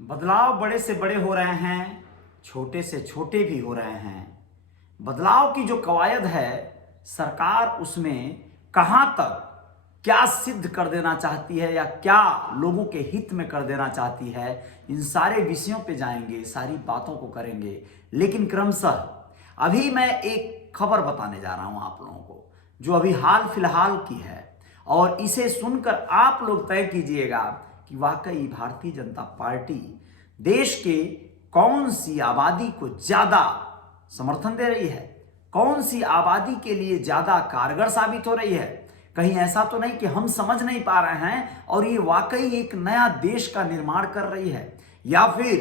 बदलाव बड़े से बड़े हो रहे हैं, छोटे से छोटे भी हो रहे हैं। बदलाव की जो कवायद है, सरकार उसमें कहां तक क्या सिद्ध कर देना चाहती है या क्या लोगों के हित में कर देना चाहती है, इन सारे विषयों पे जाएंगे, सारी बातों को करेंगे। लेकिन क्रमशः अभी मैं एक खबर बताने जा रहा हूं आप लोगों को, जो अभी हाल फिलहाल की है, और इसे सुनकर आप लोग तय कीजिएगा कि वाकई भारतीय जनता पार्टी देश के कौन सी आबादी को ज्यादा समर्थन दे रही है, कौन सी आबादी के लिए ज्यादा कारगर साबित हो रही है। कहीं ऐसा तो नहीं कि हम समझ नहीं पा रहे हैं और ये वाकई एक नया देश का निर्माण कर रही है, या फिर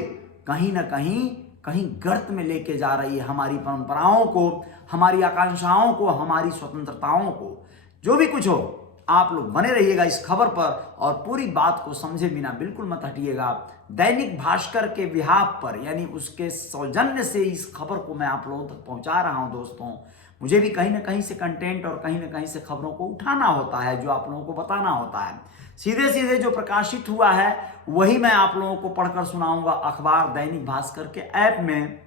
कहीं ना कहीं गर्त में लेके जा रही है हमारी परंपराओं को, हमारी आकांक्षाओं को, हमारी स्वतंत्रताओं को। जो भी कुछ हो, आप लोग बने रहिएगा इस खबर पर और पूरी बात को समझे बिना बिल्कुल मत हटिएगा। दैनिक भास्कर के बिहाफ पर, यानी उसके सौजन्य से इस खबर को मैं आप लोगों तक पहुंचा रहा हूं। दोस्तों, मुझे भी कहीं ना कहीं से कंटेंट और कहीं ना कहीं से खबरों को उठाना होता है, जो आप लोगों को बताना होता है। सीधे सीधे जो प्रकाशित हुआ है वही मैं आप लोगों को पढ़कर सुनाऊंगा अखबार दैनिक भास्कर के ऐप में।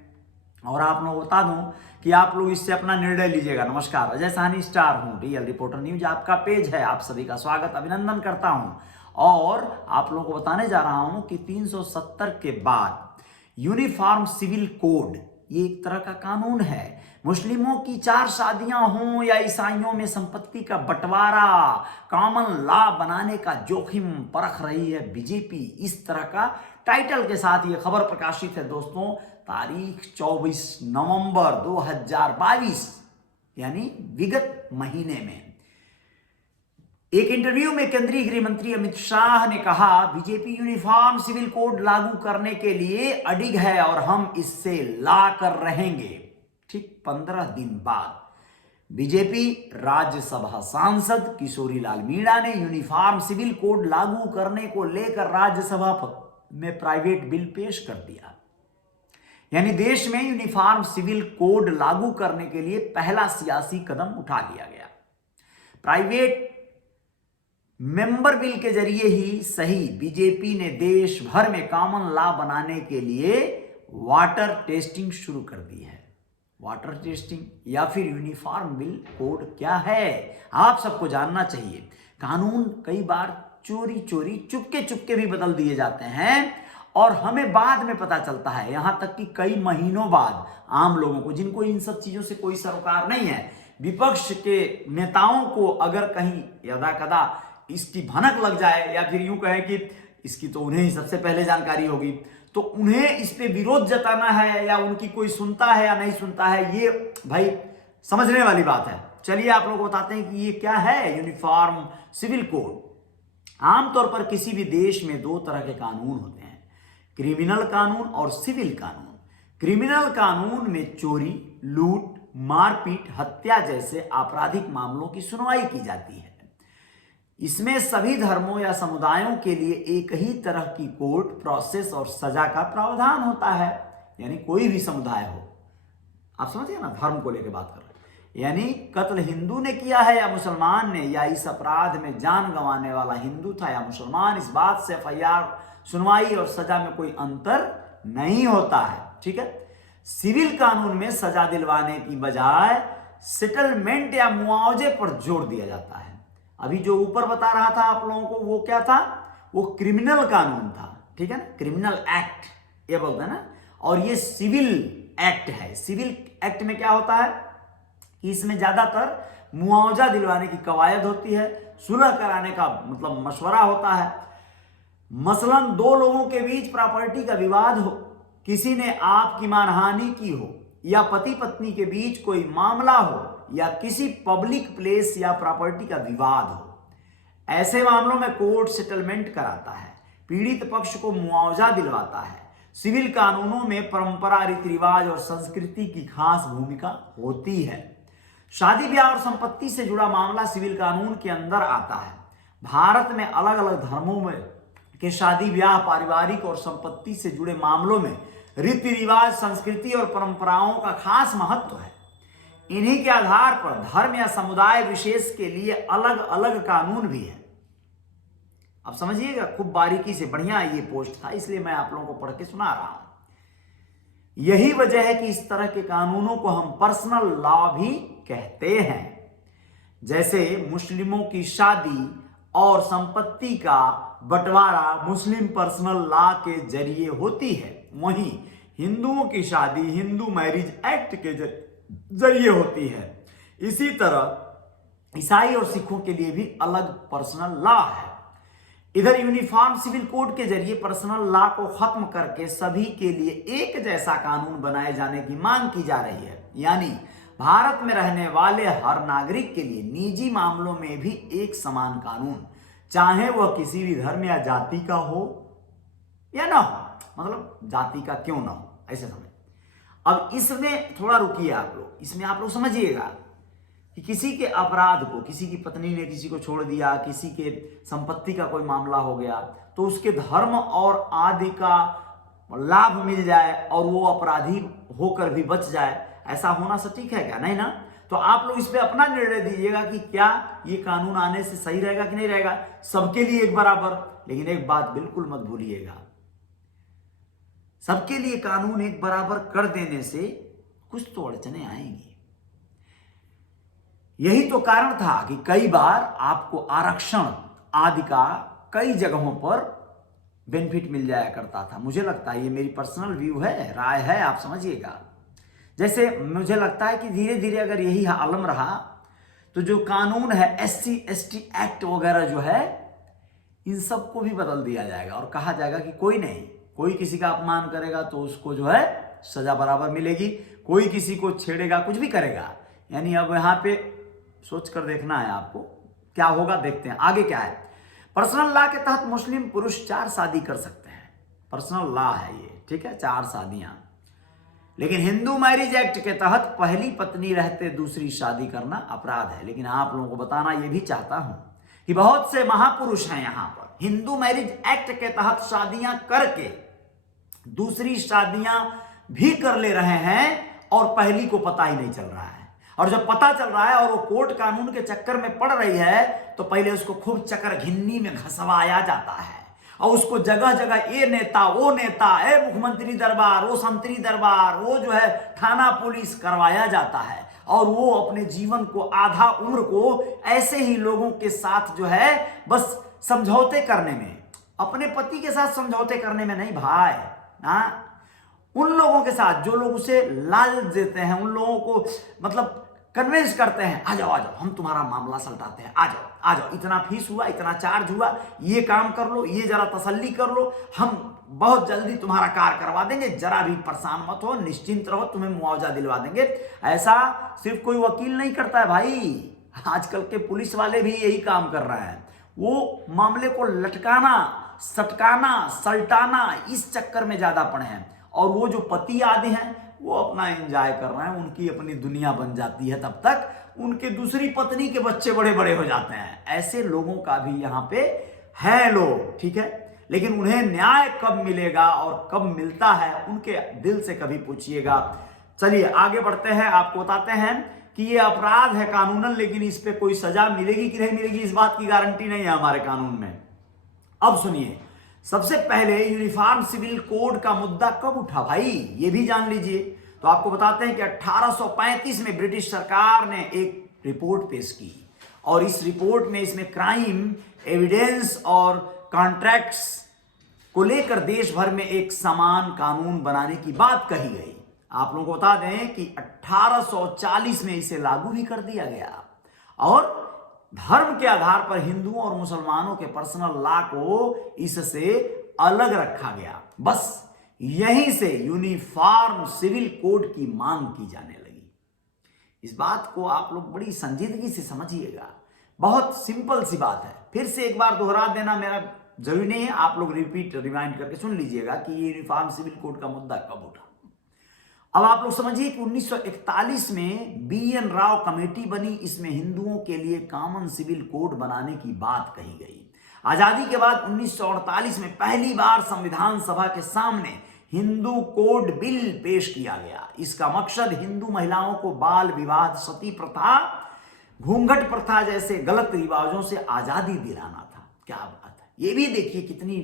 और आप लोगों को बता दूं कि आप लोग इससे अपना निर्णय लीजिएगा। नमस्कार, अजय साहनी स्टार हूं, रियल रिपोर्टर न्यूज आपका पेज है। आप सभी का स्वागत, अभिनंदन करता हूं। और आप लोगों को बताने जा रहा हूं कि 370 के बाद यूनिफॉर्म सिविल कोड, ये एक तरह का कानून है। मुस्लिमों की 4 शादियां हों या ईसाइयों में संपत्ति का बंटवारा, कॉमन लॉ बनाने का जोखिम परख रही है बीजेपी। इस तरह का टाइटल के साथ ये खबर प्रकाशित है दोस्तों, तारीख 24 नवंबर 2022, यानी विगत महीने में। एक इंटरव्यू में केंद्रीय गृह मंत्री अमित शाह ने कहा, बीजेपी यूनिफॉर्म सिविल कोड लागू करने के लिए अडिग है और हम इससे ला कर रहेंगे। ठीक 15 दिन बाद बीजेपी राज्यसभा सांसद किशोरीलाल मीणा ने यूनिफॉर्म सिविल कोड लागू करने को लेकर राज्यसभा में प्राइवेट बिल पेश कर दिया। यानी देश में यूनिफॉर्म सिविल कोड लागू करने के लिए पहला सियासी कदम उठा लिया गया। प्राइवेट मेंबर बिल के जरिए ही सही, बीजेपी ने देश भर में कॉमन लॉ बनाने के लिए वाटर टेस्टिंग शुरू कर दी है। वाटर टेस्टिंग या फिर यूनिफॉर्म बिल कोड क्या है, आप सबको जानना चाहिए। कानून कई बार चोरी चोरी, चुपके चुपके भी बदल दिए जाते हैं और हमें बाद में पता चलता है, यहां तक कि कई महीनों बाद आम लोगों को, जिनको इन सब चीजों से कोई सरोकार नहीं है, विपक्ष के नेताओं को अगर कहीं यदा कदा इसकी भनक लग जाए या फिर यूं कहें कि इसकी तो उन्हें ही सबसे पहले जानकारी होगी, तो उन्हें इस पे विरोध जताना है या उनकी कोई सुनता है या नहीं सुनता है, ये भाई समझने वाली बात है। चलिए आप लोगों को बताते हैं कि ये क्या है यूनिफॉर्म सिविल कोड। आमतौर पर किसी भी देश में 2 तरह के कानून होते हैं, क्रिमिनल कानून और सिविल कानून। क्रिमिनल कानून में चोरी, लूट, मारपीट, हत्या जैसे आपराधिक मामलों की सुनवाई की जाती है। इसमें सभी धर्मों या समुदायों के लिए एक ही तरह की कोर्ट प्रोसेस और सजा का प्रावधान होता है। यानी कोई भी समुदाय हो, आप समझिए ना, धर्म को लेकर बात कर रहे हैं, यानी कत्ल हिंदू ने किया है या मुसलमान ने, या इस अपराध में जान गंवाने वाला हिंदू था या मुसलमान, इस बात से एफआईआर, सुनवाई और सजा में कोई अंतर नहीं होता है। ठीक है। सिविल कानून में सजा दिलवाने की बजाय सेटलमेंट या मुआवजे पर जोर दिया जाता है। अभी जो ऊपर बता रहा था आप लोगों को, वो क्या था, वो क्रिमिनल कानून था। ठीक है ना, क्रिमिनल एक्ट ये बोलते हैं ना, और ये सिविल एक्ट है। सिविल एक्ट में क्या होता है कि इसमें ज्यादातर मुआवजा दिलवाने की कवायद होती है, सुलह कराने का मतलब मशवरा होता है। मसलन 2 लोगों के बीच प्रॉपर्टी का विवाद हो, किसी ने आपकी मानहानि की हो, या पति पत्नी के बीच कोई मामला हो, या किसी पब्लिक प्लेस या प्रॉपर्टी का विवाद हो, ऐसे मामलों में कोर्ट सेटलमेंट कराता है, पीड़ित पक्ष को मुआवजा दिलवाता है। सिविल कानूनों में परंपरा, रीति रिवाज और संस्कृति की खास भूमिका होती है। शादी ब्याह और संपत्ति से जुड़ा मामला सिविल कानून के अंदर आता है। भारत में अलग अलग धर्मों में के शादी ब्याह, पारिवारिक और संपत्ति से जुड़े मामलों में रीति रिवाज, संस्कृति और परंपराओं का खास महत्व है। इन्हीं के आधार पर धर्म या समुदाय विशेष के लिए अलग अलग कानून भी है। अब समझिएगा खूब बारीकी से, बढ़िया ये पोस्ट था इसलिए मैं आप लोगों को पढ़ के सुना रहा हूं। यही वजह है कि इस तरह के कानूनों को हम पर्सनल लॉ भी कहते हैं। जैसे मुस्लिमों की शादी और संपत्ति का बंटवारा मुस्लिम पर्सनल लॉ के जरिए होती है, वहीं हिंदुओं की शादी हिंदू मैरिज एक्ट के जरिए होती है। इसी तरह ईसाई और सिखों के लिए भी अलग पर्सनल लॉ है। इधर यूनिफॉर्म सिविल कोड के जरिए पर्सनल लॉ को खत्म करके सभी के लिए एक जैसा कानून बनाए जाने की मांग की जा रही है, यानी भारत में रहने वाले हर नागरिक के लिए निजी मामलों में भी एक समान कानून, चाहे वह किसी भी धर्म या जाति का हो या ना हो, मतलब जाति का क्यों ना हो, ऐसे समझ। अब इसमें थोड़ा रुकिए आप लोग, इसमें आप लोग समझिएगा कि किसी के अपराध को, किसी की पत्नी ने किसी को छोड़ दिया, किसी के संपत्ति का कोई मामला हो गया, तो उसके धर्म और आदि का लाभ मिल जाए और वो अपराधी होकर भी बच जाए, ऐसा होना सटीक है क्या? नहीं ना। तो आप लोग इस पे अपना निर्णय दीजिएगा कि क्या ये कानून आने से सही रहेगा कि नहीं रहेगा, सबके लिए एक बराबर। लेकिन एक बात बिल्कुल मत भूलिएगा, सबके लिए कानून एक बराबर कर देने से कुछ तो अड़चने आएंगी। यही तो कारण था कि कई बार आपको आरक्षण आदि का कई जगहों पर बेनिफिट मिल जाया करता था। मुझे लगता है, ये मेरी पर्सनल व्यू है, राय है, आप समझिएगा। जैसे मुझे लगता है कि धीरे धीरे अगर यही आलम रहा तो जो कानून है SC ST एक्ट वगैरह जो है, इन सबको भी बदल दिया जाएगा और कहा जाएगा कि कोई नहीं, कोई किसी का अपमान करेगा तो उसको जो है सजा बराबर मिलेगी, कोई किसी को छेड़ेगा, कुछ भी करेगा। यानी अब यहाँ पे सोच कर देखना है आपको क्या होगा, देखते हैं आगे क्या है। पर्सनल लॉ के तहत मुस्लिम पुरुष 4 शादी कर सकते हैं, पर्सनल लॉ है ये, ठीक है, 4 शादियां। लेकिन हिंदू मैरिज एक्ट के तहत पहली पत्नी रहते दूसरी शादी करना अपराध है। लेकिन आप लोगों को बताना यह भी चाहता हूं कि बहुत से महापुरुष हैं यहां पर हिंदू मैरिज एक्ट के तहत शादियां करके दूसरी शादियां भी कर ले रहे हैं और पहली को पता ही नहीं चल रहा है। और जब पता चल रहा है और वो कोर्ट कानून के चक्कर में पड़ रही है तो पहले उसको खूब चक्कर घिन्नी में घसवाया जाता है और उसको जगह जगह ये नेता वो नेता, ए मुख्यमंत्री दरबार, वो संतरी दरबार, वो जो है थाना पुलिस करवाया जाता है। और वो अपने जीवन को, आधा उम्र को ऐसे ही लोगों के साथ जो है बस समझौते करने में, अपने पति के साथ समझौते करने में नहीं भाई, हाँ, उन लोगों के साथ जो लोग उसे लालच देते हैं, उन लोगों को मतलब कन्विंस करते हैं, आ जाओ हम तुम्हारा मामला सलटाते हैं, आ जाओ, इतना फीस हुआ, इतना चार्ज हुआ, ये काम कर लो, ये जरा तसल्ली कर लो, हम बहुत जल्दी तुम्हारा कार करवा देंगे, जरा भी परेशान मत हो, निश्चिंत रहो, तुम्हें मुआवजा दिलवा देंगे। ऐसा सिर्फ कोई वकील नहीं करता है भाई, आजकल के पुलिस वाले भी यही काम कर रहे हैं। वो मामले को लटकाना, सटकाना, सल्टाना, इस चक्कर में ज्यादा पड़े हैं। और वो जो पति आदि हैं वो अपना एंजॉय कर रहे हैं, उनकी अपनी दुनिया बन जाती है, तब तक उनके दूसरी पत्नी के बच्चे बड़े बड़े हो जाते हैं। ऐसे लोगों का भी यहाँ पे है लोग, ठीक है। लेकिन उन्हें न्याय कब मिलेगा और कब मिलता है, उनके दिल से कभी पूछिएगा। चलिए आगे बढ़ते हैं, आपको बताते हैं कि ये अपराध है कानूनन, लेकिन इस पे कोई सजा मिलेगी कि नहीं मिलेगी इस बात की गारंटी नहीं है हमारे कानून में। अब सुनिए, सबसे पहले यूनिफॉर्म सिविल कोड का मुद्दा कब उठा भाई, ये भी जान लीजिए। तो आपको बताते हैं कि 1835 में ब्रिटिश सरकार ने एक रिपोर्ट पेश की और इस रिपोर्ट में इसमें क्राइम, एविडेंस और कॉन्ट्रैक्ट्स को लेकर देश भर में एक समान कानून बनाने की बात कही गई। आप लोगों को बता दें कि 1840 में इसे लागू भी कर दिया गया और धर्म के आधार पर हिंदुओं और मुसलमानों के पर्सनल लॉ को इससे अलग रखा गया। बस यहीं से यूनिफॉर्म सिविल कोड की मांग की जाने लगी। इस बात को आप लोग बड़ी संजीदगी से समझिएगा, बहुत सिंपल सी बात है। फिर से एक बार दोहरा देना मेरा जरूरी नहीं है, आप लोग रिमाइंड करके सुन लीजिएगा कि ये यूनिफॉर्म सिविल कोड का मुद्दा कब उठा। अब आप लोग समझिए कि 1941 में BN राव कमेटी बनी, इसमें हिंदुओं के लिए कॉमन सिविल कोड बनाने की बात कही गई। आजादी के बाद 1948 में पहली बार संविधान सभा के सामने हिंदू कोड बिल पेश किया गया। इसका मकसद हिंदू महिलाओं को बाल विवाह, सती प्रथा, घूंघट प्रथा जैसे गलत रिवाजों से आजादी दिलाना था। क्या बात है, ये भी देखिए कितनी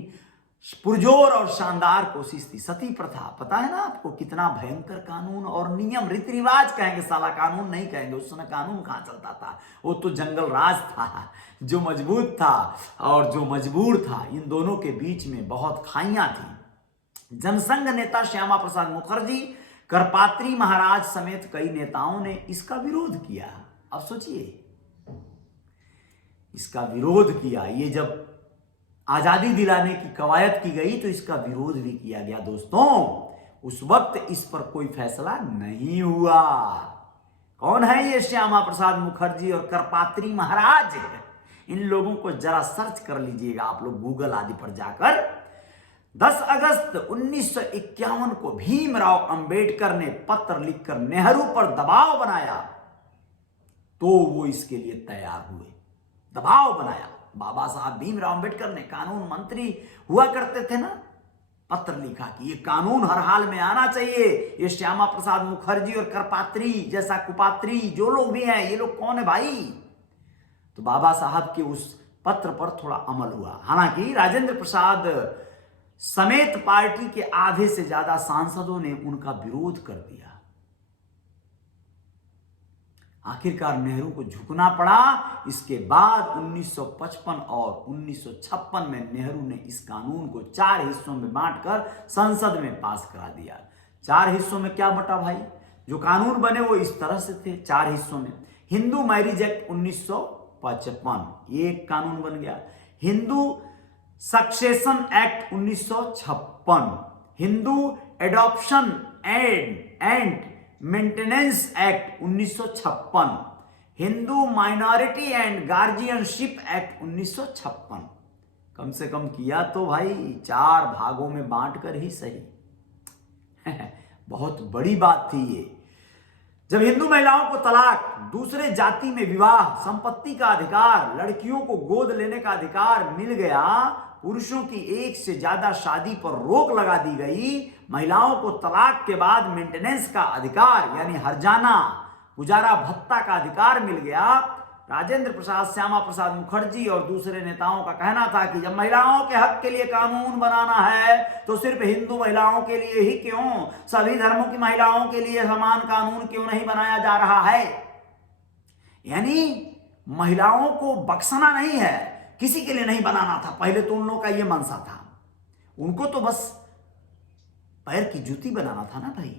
पुरजोर और शानदार कोशिश थी। सती प्रथा, पता है ना आपको, कितना भयंकर कानून और नियम, रीति रिवाज कहेंगे, साला कानून नहीं कहेंगे। उस समय कानून कहाँ चलता था, वो तो जंगल राज था। जो मजबूत था और जो मजबूर था, इन दोनों के बीच में बहुत खाइयां थी। जनसंघ नेता श्यामा प्रसाद मुखर्जी, करपात्री महाराज समेत कई नेताओं ने इसका विरोध किया। अब सोचिए, इसका विरोध किया। ये जब आजादी दिलाने की कवायद की गई तो इसका विरोध भी किया गया दोस्तों। उस वक्त इस पर कोई फैसला नहीं हुआ। कौन है ये श्यामा प्रसाद मुखर्जी और करपात्री महाराज? इन लोगों को जरा सर्च कर लीजिएगा आप लोग गूगल आदि पर जाकर। 10 अगस्त 1951 को भीमराव अंबेडकर ने पत्र लिखकर नेहरू पर दबाव बनाया तो वो इसके लिए तैयार हुए। दबाव बनाया, बाबा साहब भीमराव अंबेडकर ने, कानून मंत्री हुआ करते थे ना, पत्र लिखा कि ये कानून हर हाल में आना चाहिए। ये श्यामा प्रसाद मुखर्जी और करपात्री जैसा कुपात्री जो लोग भी हैं, ये लोग कौन है भाई? तो बाबा साहब के उस पत्र पर थोड़ा अमल हुआ। हालांकि राजेंद्र प्रसाद समेत पार्टी के आधे से ज्यादा सांसदों ने उनका विरोध कर दिया। आखिरकार नेहरू को झुकना पड़ा। इसके बाद 1955 और 1956 में नेहरू ने इस कानून को 4 हिस्सों में बांटकर संसद में पास करा दिया। 4 हिस्सों में क्या बटा भाई? जो कानून बने वो इस तरह से थे 4 हिस्सों में। हिंदू मैरिज एक्ट 1955 ये एक कानून बन गया। Hindu succession act 1956, Hindu adoption and maintenance act 1956, Hindu minority and guardianship act 1956। कम से कम किया तो भाई 4 भागों में बांटकर ही सही। बहुत बड़ी बात थी ये। जब हिंदू महिलाओं को तलाक, दूसरे जाति में विवाह, संपत्ति का अधिकार, लड़कियों को गोद लेने का अधिकार मिल गया, पुरुषों की 1 से ज्यादा शादी पर रोक लगा दी गई, महिलाओं को तलाक के बाद मेंटेनेंस का अधिकार यानी हर्जाना, गुजारा भत्ता का अधिकार मिल गया। राजेंद्र प्रसाद, श्यामा प्रसाद मुखर्जी और दूसरे नेताओं का कहना था कि जब महिलाओं के हक के लिए कानून बनाना है तो सिर्फ हिंदू महिलाओं के लिए ही क्यों, सभी धर्मों की महिलाओं के लिए समान कानून क्यों नहीं बनाया जा रहा है? यानी महिलाओं को बख्शना नहीं है, किसी के लिए नहीं बनाना था। पहले तो उन लोगों का यह मनसा था, उनको तो बस पैर की जूती बनाना था ना भाई।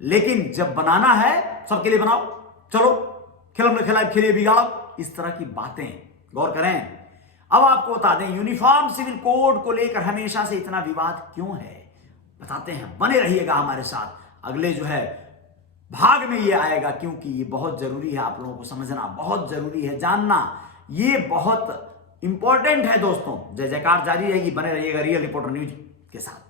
लेकिन जब बनाना है सबके लिए बनाओ, चलो खिलम खिलाए खिले बिगाड़ो, इस तरह की बातें गौर करें। अब आपको बता दें यूनिफॉर्म सिविल कोड को लेकर हमेशा से इतना विवाद क्यों है, बताते हैं। बने रहिएगा हमारे साथ, अगले जो है भाग में ये आएगा, क्योंकि ये बहुत जरूरी है, आप लोगों को समझना बहुत जरूरी है, जानना ये बहुत इंपॉर्टेंट है दोस्तों। जय जयकार जारी रहेगी, बने रहिएगा रियल रिपोर्टर न्यूज के साथ।